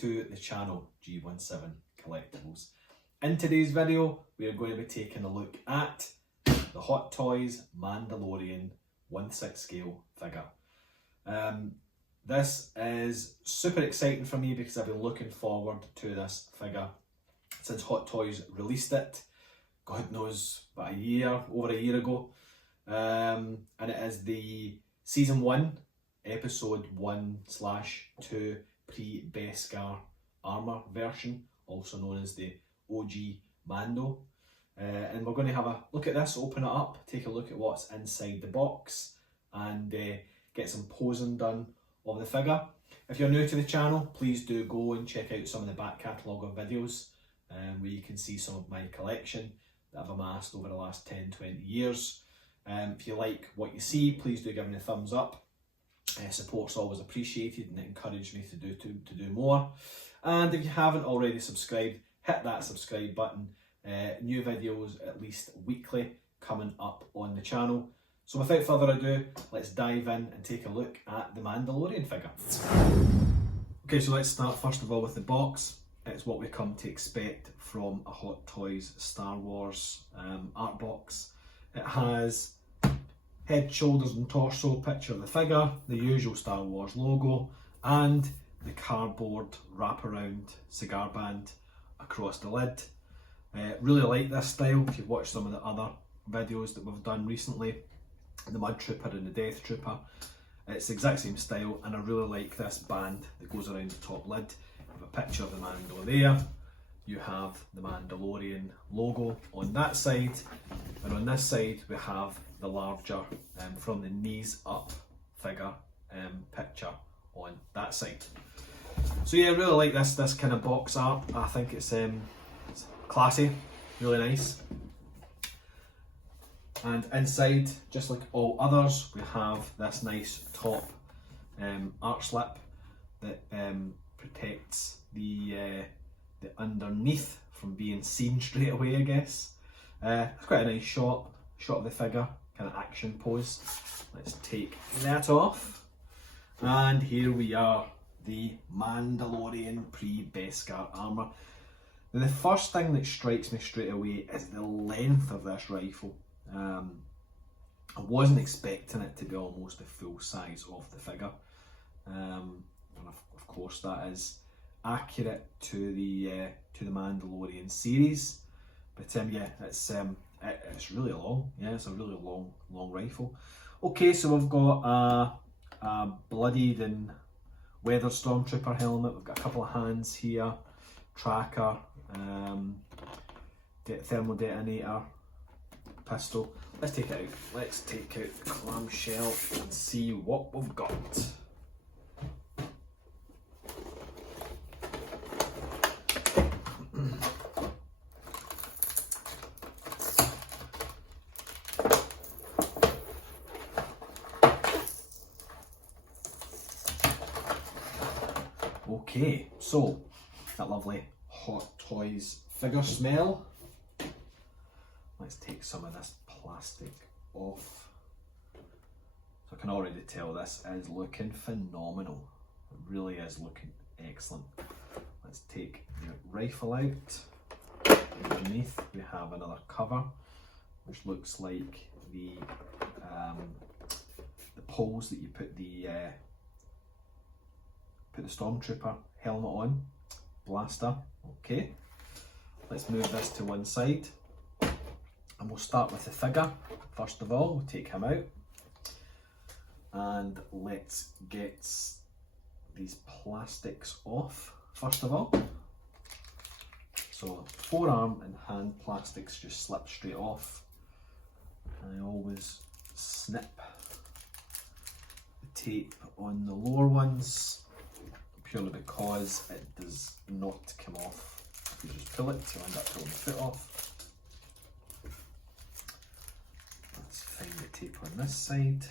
to the channel G17 Collectibles. In today's video we are going to be taking a look at the Hot Toys Mandalorian 1/6 scale figure. This is super exciting for me because I've been looking forward to this figure since Hot Toys released it, God knows, about over a year ago. And it is the Season 1, Episode 1/2 pre-Beskar armour version, also known as the OG Mando. And we're going to have a look at this, open it up, take a look at what's inside the box, and get some posing done of the figure. If you're new to the channel, please do go and check out some of the back catalogue of videos where you can see some of my collection that I've amassed over the last 10-20 years. If you like what you see, please do give me a thumbs up. Support's always appreciated and it encourages me to do more. And if you haven't already subscribed, hit that subscribe button. New videos at least weekly coming up on the channel. So without further ado, let's dive in and take a look at the Mandalorian figure. Okay, so let's start first of all with the box. It's what we come to expect from a Hot Toys Star Wars art box. It has head, shoulders and torso picture of the figure, the usual Star Wars logo, and the cardboard wraparound cigar band across the lid. Really like this style. If you've watched some of the other videos that we've done recently, the Mud Trooper and the Death Trooper, it's the exact same style, and I really like this band that goes around the top lid. You have a picture of the Mando there, you have the Mandalorian logo on that side, and on this side we have the larger from the knees up figure picture on that side. So yeah, I really like this kind of box art. I think it's classy, really nice. And inside, just like all others, we have this nice top art slip that protects the underneath from being seen straight away, I guess. It's quite a nice shot of the figure, kind of action pose. Let's take that off. And here we are, the Mandalorian pre-Beskar armour. Now, the first thing that strikes me straight away is the length of this rifle. I wasn't expecting it to be almost the full size of the figure, and of course that is accurate to the Mandalorian series. But yeah, it's really long. Yeah, it's a really long rifle. Okay, so we've got a bloodied and weathered Stormtrooper helmet. We've got a couple of hands here, tracker, thermal detonator, pistol. Let's take it out. Let's take out the clamshell and see what we've got. Okay, so that lovely Hot Toys figure smell. Let's take some of this plastic off. So I can already tell this is looking phenomenal. It really is looking excellent. Let's take the rifle out. Underneath we have another cover, which looks like the poles that you put the Stormtrooper helmet on. Blaster. Okay. Let's move this to one side. And we'll start with the figure. First of all, we'll take him out. And let's get these plastics off, first of all. So forearm and hand plastics just slip straight off. I always snip the tape on the lower ones, purely because it does not come off. If you just pull it, you'll end up pulling the foot off. Let's find the tape on this side.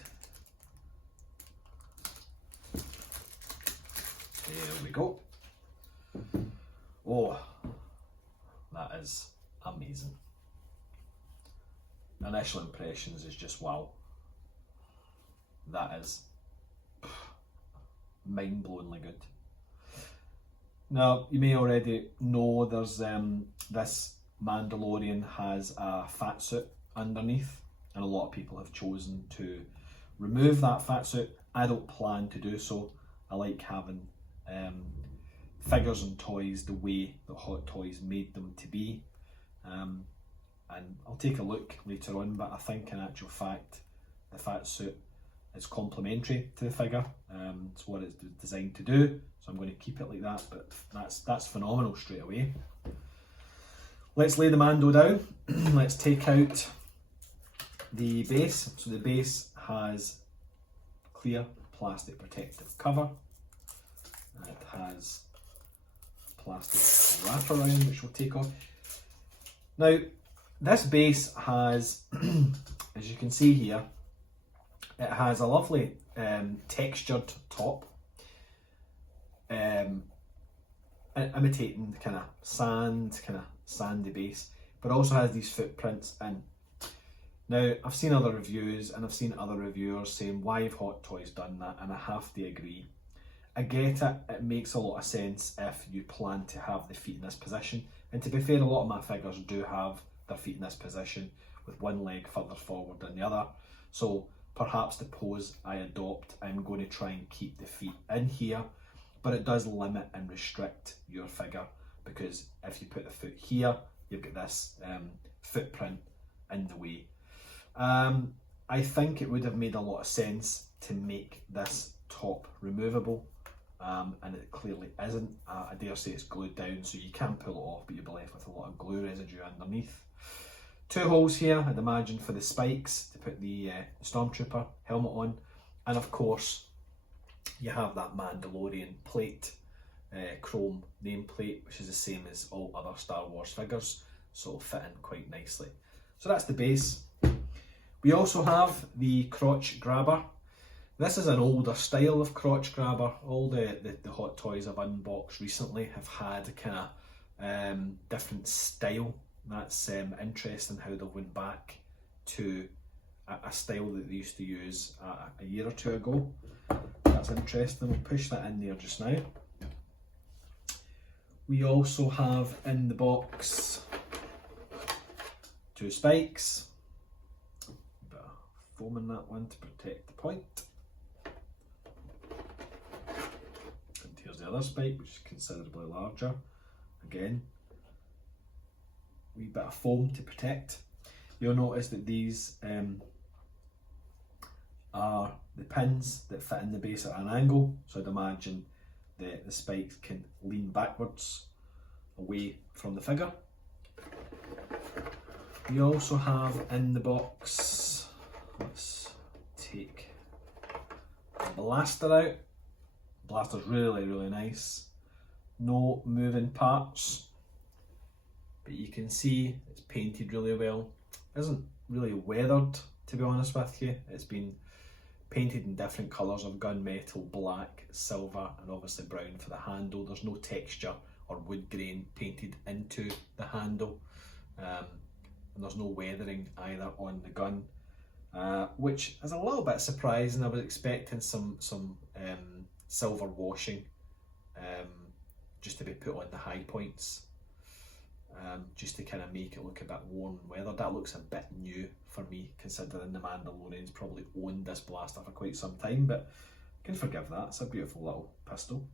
There we go. Oh, that is amazing. Initial impressions is just wow. That is mind-blowingly good. Now, you may already know there's this Mandalorian has a fat suit underneath, and a lot of people have chosen to remove that fat suit. I don't plan to do so. I like having figures and toys the way that Hot Toys made them to be. And I'll take a look later on, but I think in actual fact the fat suit is complementary to the figure. It's what it's designed to do, so I'm going to keep it like that, but that's phenomenal straight away. Let's lay the Mando down. Let's take out the base. So the base has clear plastic protective cover. It has plastic wraparound, which we'll take off. Now, this base has, as you can see here, it has a lovely textured top, imitating kind of sand, kind of sandy base, but also has these footprints in. Now, I've seen other reviews and I've seen other reviewers saying, why have Hot Toys done that? And I have to agree. I get it, it makes a lot of sense if you plan to have the feet in this position. And to be fair, a lot of my figures do have their feet in this position with one leg further forward than the other. So perhaps the pose I adopt, I'm going to try and keep the feet in here, but it does limit and restrict your figure, because if you put the foot here, you've got this footprint in the way. I think it would have made a lot of sense to make this top removable, and it clearly isn't. I dare say it's glued down, so you can pull it off, but you'll be left with a lot of glue residue underneath. Two holes here, I'd imagine, for the spikes to put the Stormtrooper helmet on, and of course you have that Mandalorian plate, chrome nameplate, which is the same as all other Star Wars figures, so it'll fit in quite nicely. So that's the base. We also have the Crotch Grabber. This is an older style of Crotch Grabber. All the Hot Toys I've unboxed recently have had a kind of different style. That's interesting how they went back to a style that they used to use a year or two ago. That's interesting. We'll push that in there just now. We also have in the box two spikes. Bit of foam in that one to protect the point. And here's the other spike, which is considerably larger. Again, wee bit of foam to protect. You'll notice that these are the pins that fit in the base at an angle, so I'd imagine the spikes can lean backwards away from the figure. We also have in the box, let's take the blaster out. Blaster's really, really nice. No moving parts, but you can see it's painted really well. It isn't really weathered, to be honest with you. It's been painted in different colours of gunmetal, black, silver, and obviously brown for the handle. There's no texture or wood grain painted into the handle, and there's no weathering either on the gun, which is a little bit surprising. I was expecting some silver washing just to be put on the high points, just to kind of make it look a bit worn and weathered. That looks a bit new for me, considering the Mandalorians probably owned this blaster for quite some time, but I can forgive that. It's a beautiful little pistol.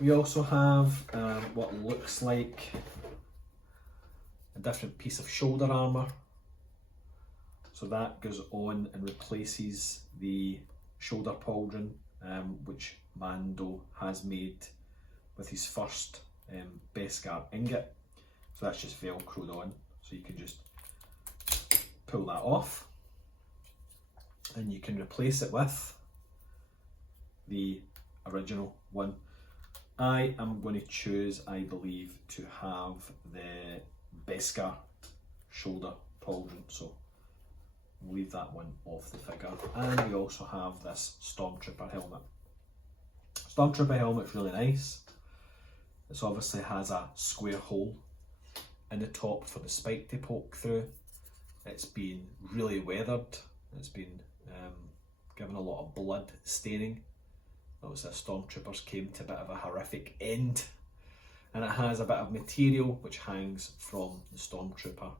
We also have what looks like a different piece of shoulder armour. So that goes on and replaces the shoulder pauldron, which Mando has made with his first Beskar ingot. So that's just velcroed on, so you can just pull that off and you can replace it with the original one. I am going to choose, I believe, to have the Beskar shoulder pauldron, so we'll leave that one off the figure. And we also have this Stormtrooper helmet. Stormtrooper helmet's really nice. This obviously has a square hole in the top for the spike to poke through. It's been really weathered. It's been given a lot of blood staining Those Stormtroopers came to a bit of a horrific end. And it has a bit of material which hangs from the Stormtrooper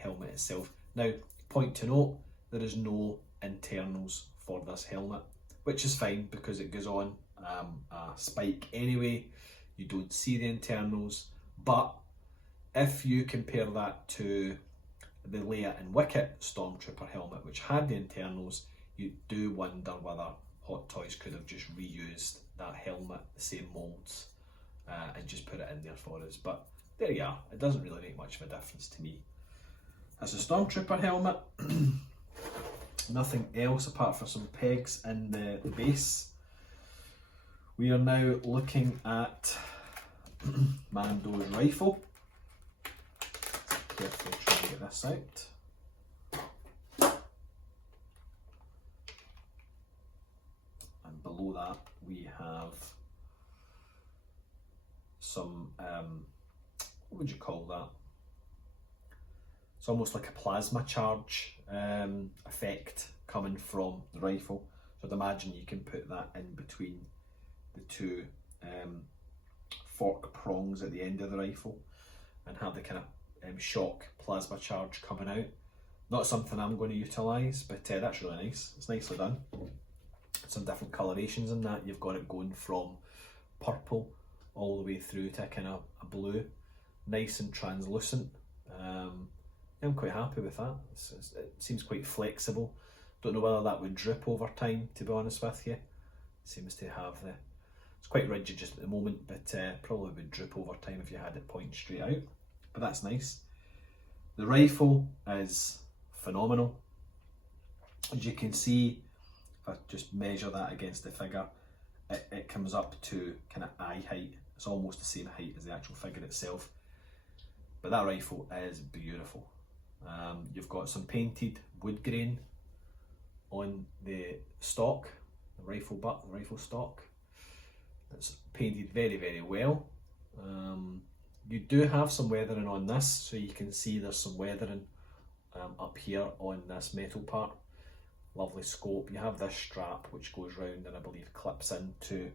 helmet itself. Now, point to note, there is no internals for this helmet, which is fine because it goes on a spike anyway. You don't see the internals, but if you compare that to the Leia and Wicket Stormtrooper helmet, which had the internals, you do wonder whether Hot Toys could have just reused that helmet, the same moulds, and just put it in there for us. But there you are, it doesn't really make much of a difference to me. That's a Stormtrooper helmet. Nothing else apart from some pegs in the base. We are now looking at Mando's rifle. Carefully try and get this out. And below that we have some, what would you call that? It's almost like a plasma charge effect coming from the rifle. So I'd imagine you can put that in between the two fork prongs at the end of the rifle and have the kind of shock plasma charge coming out. Not something I'm going to utilise, but that's really nice. It's nicely done. Some different colorations in that. You've got it going from purple all the way through to kind of a blue, nice and translucent. I'm quite happy with that. It seems quite flexible. Don't know whether that would drip over time, to be honest with you. It seems to have it's quite rigid just at the moment, but probably would drip over time if you had it point straight out. But that's nice. The rifle is phenomenal. As you can see, if I just measure that against the figure, it comes up to kind of eye height. It's almost the same height as the actual figure itself. But that rifle is beautiful. You've got some painted wood grain on the stock, the rifle butt, the rifle stock. It's painted very, very well. You do have some weathering on this, so you can see there's some weathering up here on this metal part. Lovely scope. You have this strap which goes round and I believe clips into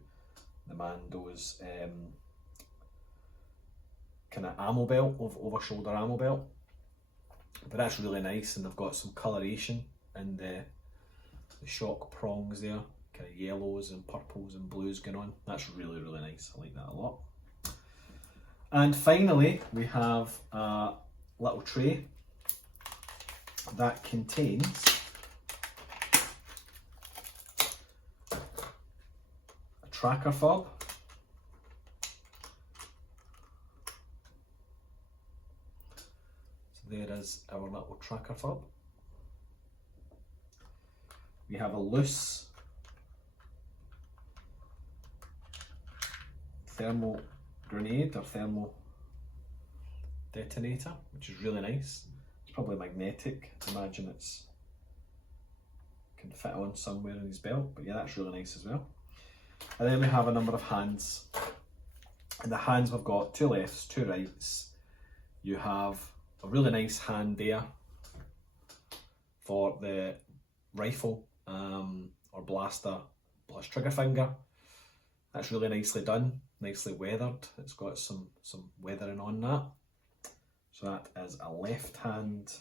the Mando's kind of ammo belt, over shoulder ammo belt. But that's really nice, and they've got some coloration in the shock prongs there, kind of yellows and purples and blues going on. That's really, really nice. I like that a lot. And finally, we have a little tray that contains a tracker fob, there is our little tracker fob. We have a loose thermal grenade or thermal detonator, which is really nice. It's probably magnetic. Imagine it's can fit on somewhere in his belt, but yeah, that's really nice as well. And then we have a number of hands. In the hands we've got two lefts, two rights. You have a really nice hand there for the rifle or blaster plus trigger finger. That's really nicely done, nicely weathered. It's got some weathering on that. So that is a left hand.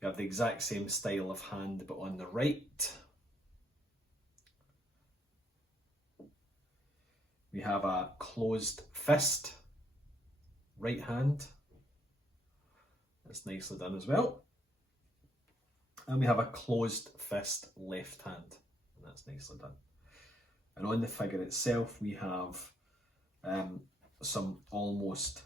We have the exact same style of hand but on the right. We have a closed fist right hand. That's nicely done as well. And we have a closed fist left hand, and that's nicely done. And on the figure itself, we have some almost,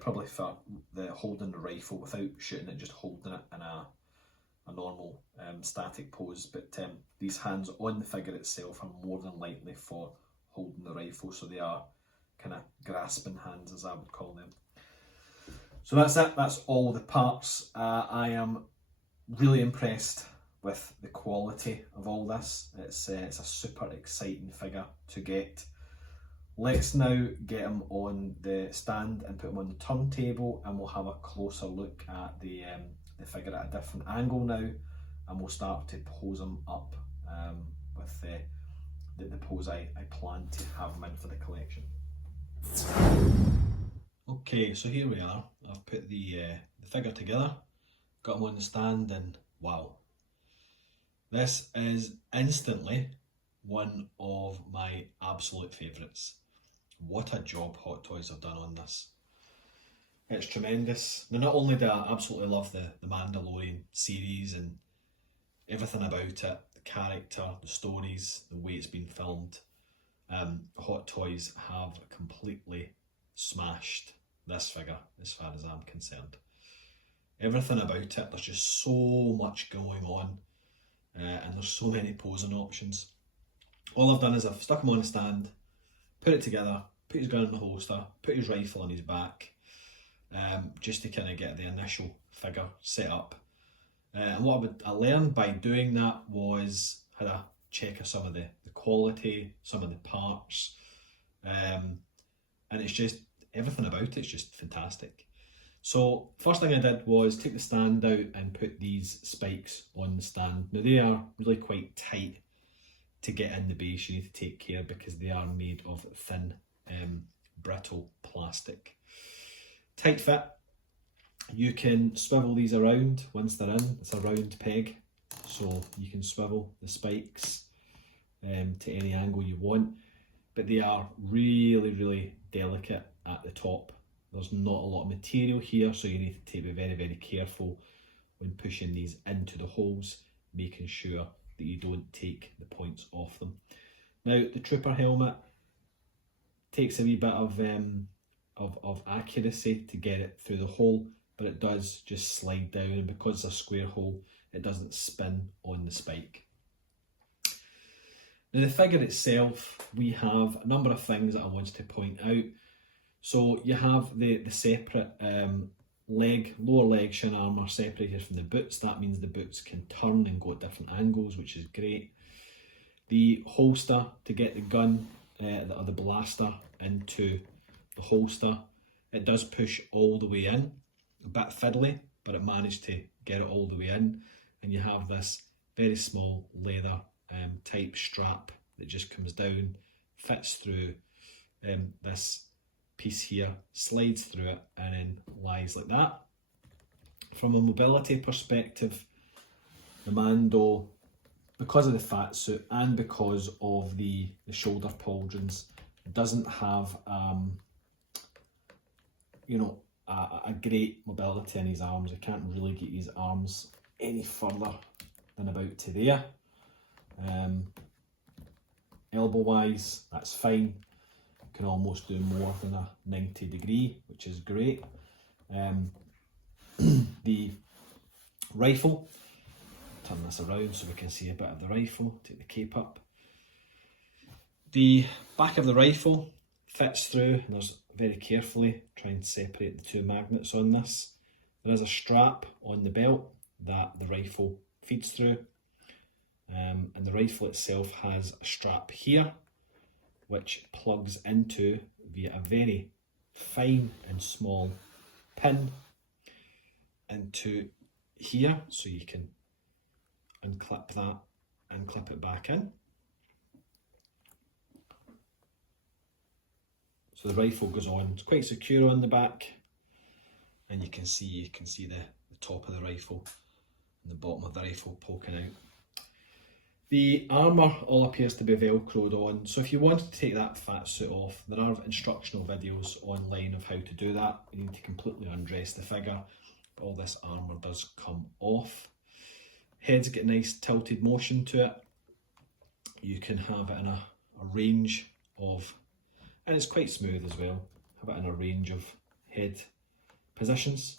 probably for the holding the rifle without shooting it, just holding it in a normal static pose. But these hands on the figure itself are more than likely for holding the rifle, so they are kind of grasping hands, as I would call them. So that's it, that's all the parts. I am really impressed with the quality of all this. It's a super exciting figure to get. Let's now get him on the stand and put him on the turntable, and we'll have a closer look at the figure at a different angle now, and we'll start to pose him up with the pose I plan to have him in for the collection. Okay, so here we are. I've put the figure together, got him on the stand, and wow. This is instantly one of my absolute favourites. What a job Hot Toys have done on this. It's tremendous. Now, not only do I absolutely love the Mandalorian series and everything about it, the character, the stories, the way it's been filmed, Hot Toys have completely smashed this figure as far as I'm concerned. Everything about it, there's just so much going on, and there's so many posing options. All I've done is I've stuck him on a stand, put it together, put his gun in the holster, put his rifle on his back, just to kind of get the initial figure set up. And what I learned by doing that was had a check of some of the quality, some of the parts, and it's just everything about it's just fantastic. So first thing I did was take the stand out and put these spikes on the stand. Now they are really quite tight to get in the base. You need to take care because they are made of thin, brittle plastic. Tight fit. You can swivel these around once they're in. It's a round peg, so you can swivel the spikes to any angle you want, but they are really delicate at the top. There's not a lot of material here, so you need to be very careful when pushing these into the holes, making sure that you don't take the points off them. Now the Trooper helmet takes a wee bit of accuracy to get it through the hole, but it does just slide down, and because it's a square hole, it doesn't spin on the spike. Now the figure itself, we have a number of things that I wanted to point out. So you have the separate lower leg shin armour separated from the boots. That means the boots can turn and go at different angles, which is great. The holster to get the gun or the blaster into the holster, it does push all the way in. A bit fiddly, but it managed to get it all the way in, and you have this very small leather type strap that just comes down, fits through this piece here, slides through it, and then lies like that. From a mobility perspective, the Mando, because of the fat suit and because of the shoulder pauldrons, doesn't have a great mobility in his arms. He can't really get his arms any further than about to there. Elbow wise, that's fine. Can almost do more than a 90 degree, which is great. The rifle, turn this around so we can see a bit of the rifle, take the cape up. The back of the rifle fits through, and there's very carefully try and separate the two magnets on this. There is a strap on the belt that the rifle feeds through, and the rifle itself has a strap here which plugs into via a very fine and small pin into here, so you can unclip that and clip it back in. So the rifle goes on, it's quite secure on the back, and you can see the top of the rifle and the bottom of the rifle poking out. The armour all appears to be velcroed on, so if you wanted to take that fat suit off, there are instructional videos online of how to do that. You need to completely undress the figure, but all this armour does come off. Head's got a nice tilted motion to it. You can have it in a range of, and it's quite smooth as well, have it in a range of head positions.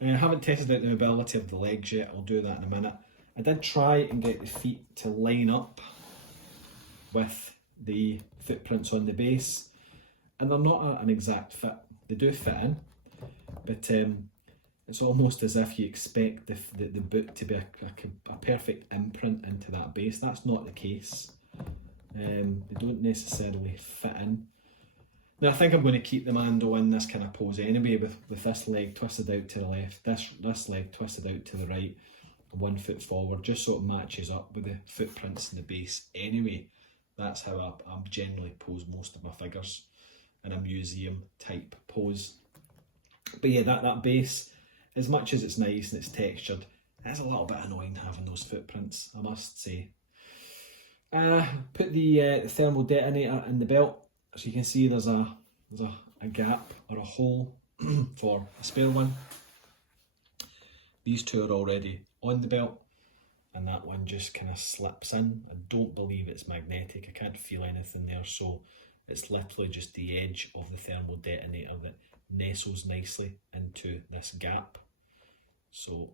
I haven't tested out the mobility of the legs yet, I'll do that in a minute. I did try and get the feet to line up with the footprints on the base, and they're not an exact fit. They do fit in, but it's almost as if you expect the boot to be a perfect imprint into that base. That's not the case. They don't necessarily fit in. Now I think I'm going to keep the Mando in this kind of pose anyway, with this leg twisted out to the left, this leg twisted out to the right, 1 foot forward, just so it matches up with the footprints in the base anyway. That's how I generally pose most of my figures, in a museum type pose. But yeah, that base, as much as it's nice and it's textured, it's a little bit annoying having those footprints, I must say. Put the thermal detonator in the belt, so you can see there's a gap or a hole for a spare one. These two are already on the belt, and that one just kind of slips in. I don't believe it's magnetic, I can't feel anything there, so it's literally just the edge of the thermal detonator that nestles nicely into this gap. So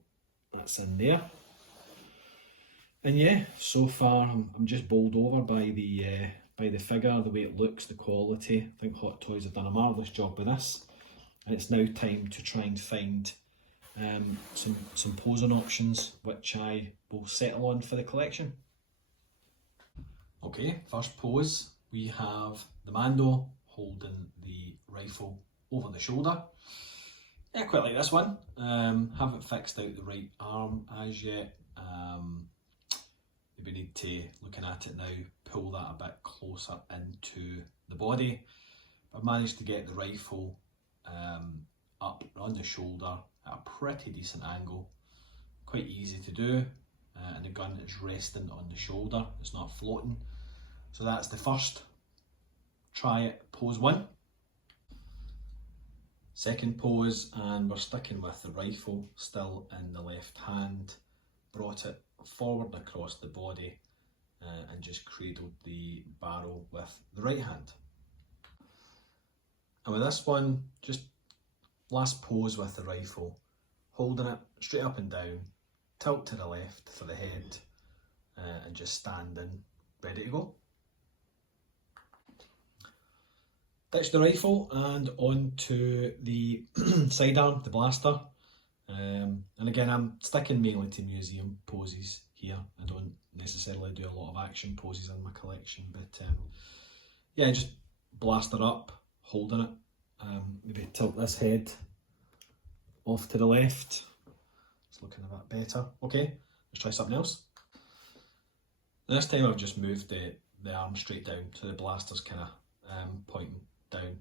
that's in there. And yeah, so far I'm just bowled over by the figure, the way it looks, the quality. I think Hot Toys have done a marvellous job with this. And it's now time to try and find some posing options which I will settle on for the collection. Okay, first pose, we have the Mando holding the rifle over the shoulder. Yeah, quite like this one. Haven't fixed out the right arm as yet. We need to, looking at it now, pull that a bit closer into the body. I've managed to get the rifle up on the shoulder at a pretty decent angle. Quite easy to do, and the gun is resting on the shoulder, it's not floating. So that's the first try it, pose one. Second pose, and we're sticking with the rifle still in the left hand. Brought it forward across the body and just cradled the barrel with the right hand. And with this one, just last pose with the rifle, holding it straight up and down, tilt to the left for the head, and just standing, ready to go. Ditch the rifle and onto the sidearm, the blaster. And again, I'm sticking mainly to museum poses here. I don't necessarily do a lot of action poses in my collection, but yeah, just blaster up, holding it. Maybe tilt this head off to the left. It's looking a bit better. Okay, let's try something else. This time I've just moved the arm straight down, so the blaster's kind of pointing down.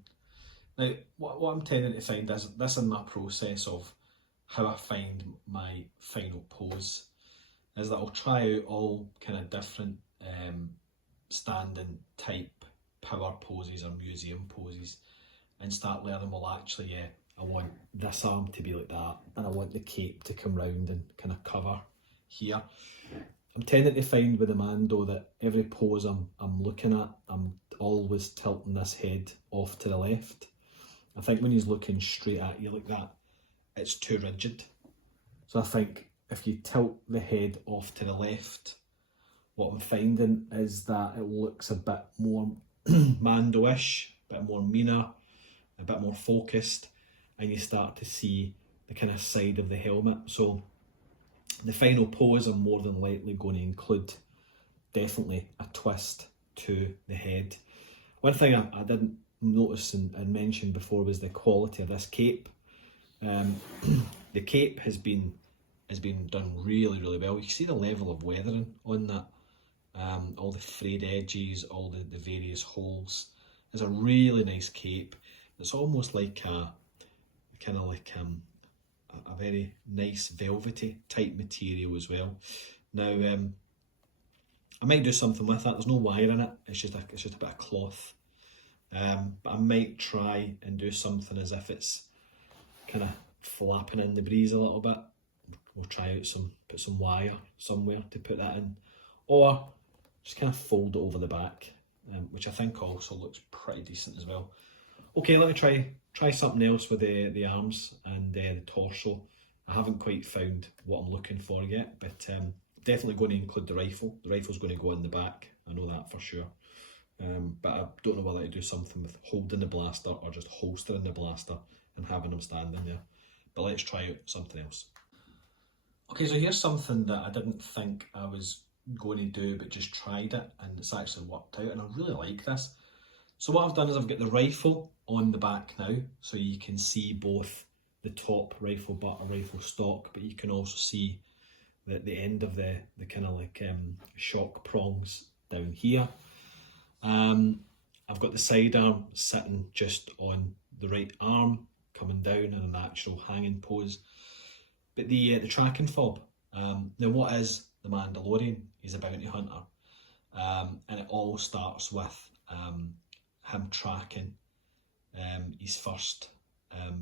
Now, what I'm tending to find is this in my process of how I find my final pose is that I'll try out all kind of different standing type power poses or museum poses and start learning, well actually, yeah, I want this arm to be like that and I want the cape to come round and kind of cover here. I'm tending to find with the Mando that every pose I'm looking at, I'm always tilting this head off to the left. I think when he's looking straight at you like that, it's too rigid. So I think if you tilt the head off to the left, what I'm finding is that it looks a bit more Mando-ish, a bit more meaner, a bit more focused, and you start to see the kind of side of the helmet. So the final pose I'm more than likely going to include definitely a twist to the head. One thing I didn't notice and mention before was the quality of this cape. The cape has been done really, really well. You can see the level of weathering on that, all the frayed edges, all the various holes. It's a really nice cape. It's almost like a very nice velvety type material as well. Now, I might do something with that. There's no wire in it. It's just a bit of cloth. But I might try and do something as if it's kind of flapping in the breeze a little bit. We'll try out put some wire somewhere to put that in, or just kind of fold it over the back, which I think also looks pretty decent as well. Okay, let me try something else with the arms and the torso. I haven't quite found what I'm looking for yet, but definitely going to include the rifle. The rifle's going to go in the back, I know that for sure. But I don't know whether to do something with holding the blaster or just holstering the blaster and having them standing there. But let's try out something else. Okay, so here's something that I didn't think I was going to do, but just tried it, and it's actually worked out, and I really like this. So what I've done is I've got the rifle on the back now, so you can see both the top rifle butt or rifle stock, but you can also see the end of the kind of like shock prongs down here. I've got the sidearm sitting just on the right arm, coming down in a natural hanging pose. But the tracking fob, now what is the Mandalorian? He's a bounty hunter, and it all starts with him tracking his first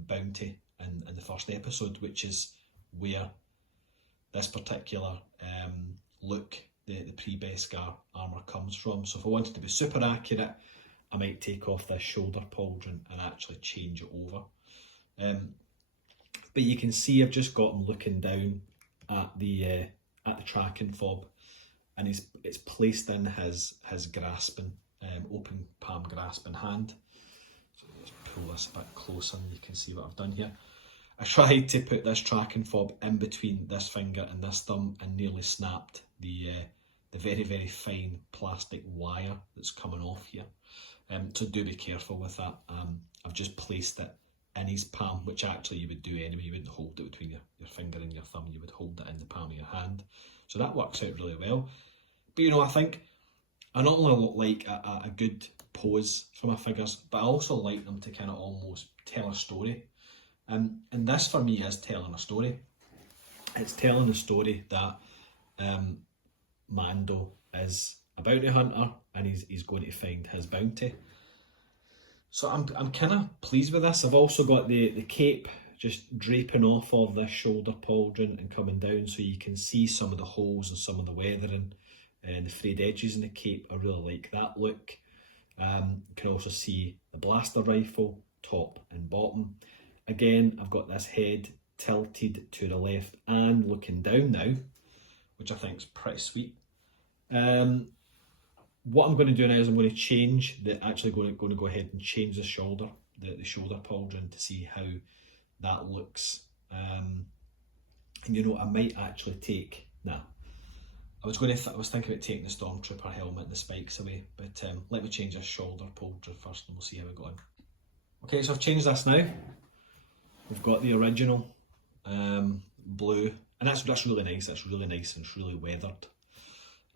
bounty in the first episode, which is where this particular look, the pre-Beskar armour comes from. So if I wanted to be super accurate, I might take off this shoulder pauldron and actually change it over. But you can see I've just got him looking down at the tracking fob, and it's placed in his grasping, open palm grasping hand. So let's pull this a bit closer and you can see what I've done here. I tried to put this tracking fob in between this finger and this thumb and nearly snapped the very, very fine plastic wire that's coming off here. So do be careful with that. I've just placed it in his palm, which actually you would do anyway. You wouldn't hold it between your finger and your thumb, you would hold it in the palm of your hand. So that works out really well. But you know, I think I not only look like a good pose for my figures, but I also like them to kind of almost tell a story. And this for me is telling a story. It's telling a story that Mando is a bounty hunter and he's going to find his bounty. So I'm kind of pleased with this. I've also got the cape just draping off of this shoulder pauldron and coming down, so you can see some of the holes and some of the weathering and the frayed edges in the cape. I really like that look. You can also see the blaster rifle, top and bottom. Again, I've got this head tilted to the left and looking down now, which I think is pretty sweet. What I'm going to do now is I'm going to change going to go ahead and change the shoulder pauldron to see how that looks. And you know, I might actually take, I was thinking about taking the Stormtrooper helmet and the spikes away, but let me change this shoulder pauldron first and we'll see how we go on. Okay, so I've changed this now. We've got the original blue, and that's really nice. That's really nice and it's really weathered.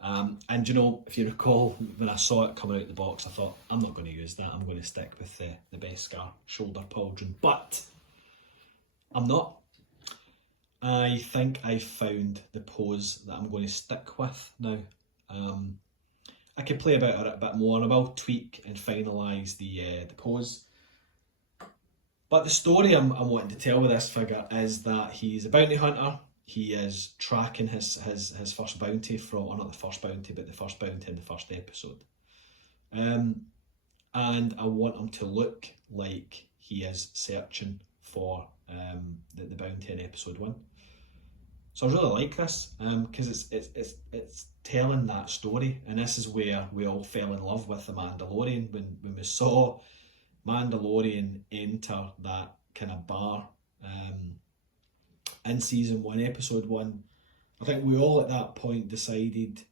And you know, if you recall, when I saw it coming out of the box, I thought, I'm not going to use that. I'm going to stick with the Beskar shoulder pauldron, but I'm not. I think I found the pose that I'm going to stick with now. I could play about it a bit more, and I will tweak and finalise the pose. But the story I'm wanting to tell with this figure is that he's a bounty hunter. He is tracking his first bounty from, or not the first bounty, but the first bounty in the first episode. And I want him to look like he is searching for the bounty in episode 1. So I really like this because it's telling that story, and this is where we all fell in love with the Mandalorian when we saw Mandalorian enter that kind of bar in season 1, episode 1. I think we all at that point decided,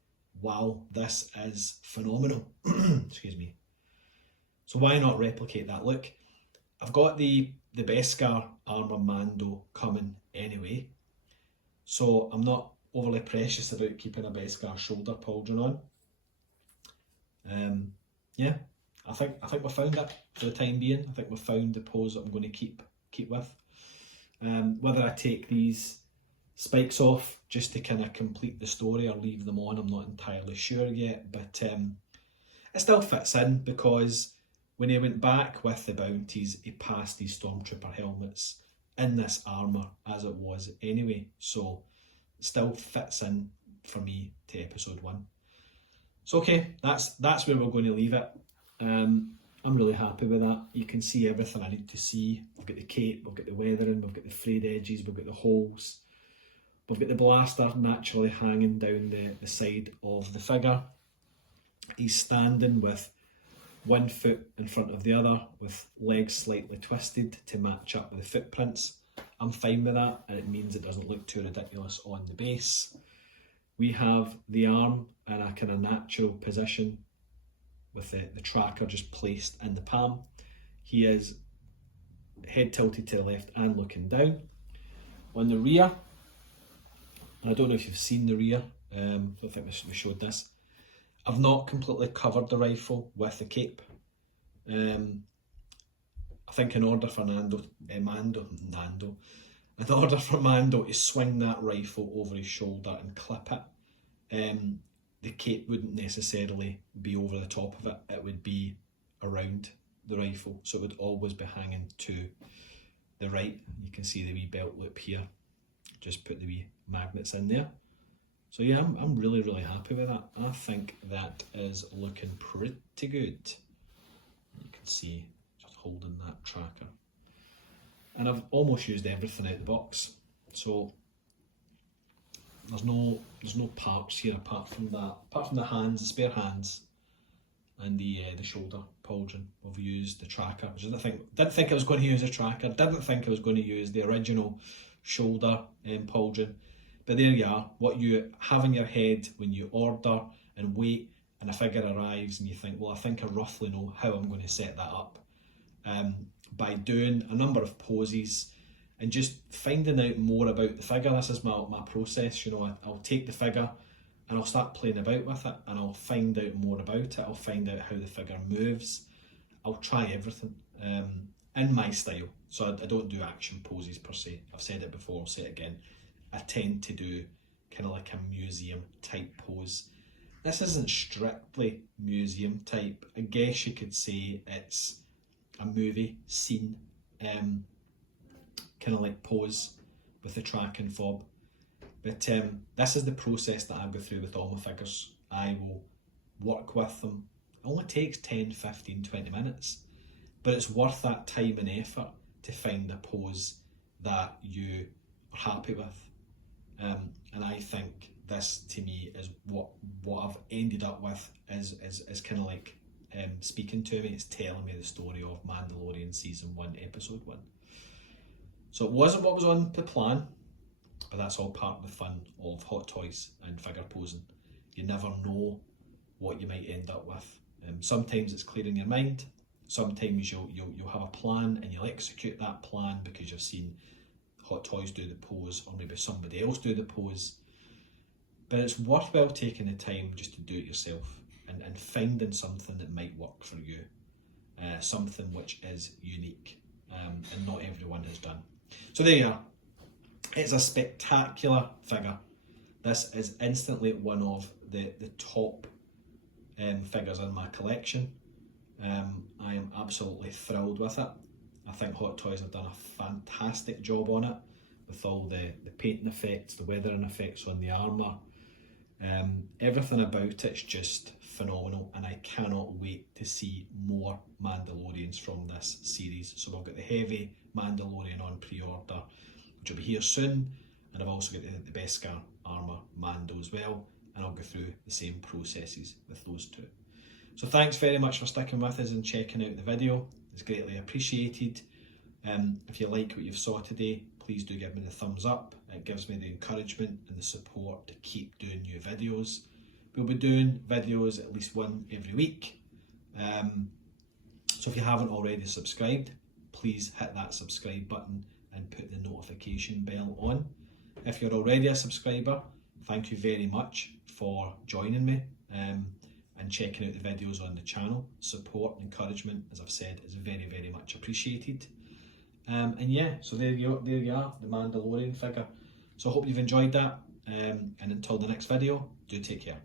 wow, this is phenomenal. Excuse me. So why not replicate that look? I've got the Beskar armour Mando coming anyway, so I'm not overly precious about keeping a Beskar shoulder pauldron on. Yeah, I think we found it for the time being. I think we found the pose that I'm going to keep with. Whether I take these spikes off just to kind of complete the story or leave them on, I'm not entirely sure yet, but it still fits in because when he went back with the bounties, he passed these Stormtrooper helmets in this armour as it was anyway, so it still fits in for me to episode 1. So okay, that's where we're going to leave it. I'm really happy with that. You can see everything I need to see. We've got the cape, we've got the weathering, we've got the frayed edges, we've got the holes. We've got the blaster naturally hanging down the side of the figure. He's standing with one foot in front of the other, with legs slightly twisted to match up with the footprints. I'm fine with that, and it means it doesn't look too ridiculous on the base. We have the arm in a kind of natural position with the tracker just placed in the palm. He is head tilted to the left and looking down. On the rear, And I don't know if you've seen the rear, I don't think we showed this. I've not completely covered the rifle with the cape. I think in order for Mando to swing that rifle over his shoulder and clip it, the cape wouldn't necessarily be over the top of it, it would be around the rifle, so it would always be hanging to the right. You can see the wee belt loop here, just put the wee magnets in there. So yeah, I'm really happy with that. I think that is looking pretty good. You can see just holding that tracker. And I've almost used everything out the box. So there's no parts here apart from the hands, the spare hands, and the shoulder pauldron. We've used the tracker, which didn't think I was going to use a tracker. Didn't think I was going to use the original shoulder pauldron. But there you are, what you have in your head when you order and wait and a figure arrives and you think, well, I think I roughly know how I'm going to set that up. By doing a number of poses and just finding out more about the figure. This is my process, you know. I'll take the figure and I'll start playing about with it and I'll find out more about it. I'll find out how the figure moves. I'll try everything in my style. So I don't do action poses per se. I've said it before, I'll say it again. I tend to do kind of like a museum type pose. This isn't strictly museum type. I guess you could say it's a movie scene kind of like pose with the track and fob. But this is the process that I go through with all my figures. I will work with them. It only takes 10, 15, 20 minutes. But it's worth that time and effort to find a pose that you are happy with. And I think this to me is what I've ended up with is kind of like speaking to me. It's telling me the story of Mandalorian Season 1, Episode 1. So it wasn't what was on the plan, but that's all part of the fun of Hot Toys and figure posing. You never know what you might end up with. Sometimes it's clear in your mind. Sometimes you'll have a plan and you'll execute that plan because you've seen Hot Toys do the pose, or maybe somebody else do the pose. But it's worthwhile taking the time just to do it yourself and finding something that might work for you, something which is unique and not everyone has done. So there you are. It's a spectacular figure. This is instantly one of the top figures in my collection. I am absolutely thrilled with it. I think Hot Toys have done a fantastic job on it with all the painting effects, the weathering effects on the armour. Everything about it's just phenomenal, and I cannot wait to see more Mandalorians from this series. So we've got the heavy Mandalorian on pre-order, which will be here soon, and I've also got the Beskar armour Mando as well, and I'll go through the same processes with those two. So thanks very much for sticking with us and checking out the video. It's greatly appreciated. If you like what you've saw today, please do give me the thumbs up. It gives me the encouragement and the support to keep doing new videos. We'll be doing videos at least one every week. So if you haven't already subscribed, please hit that subscribe button and put the notification bell on. If you're already a subscriber, thank you very much for joining me and checking out the videos on the channel. Support and encouragement, as I've said, is very, very much appreciated. And yeah, so there you are, the Mandalorian figure. So I hope you've enjoyed that, and until the next video, do take care.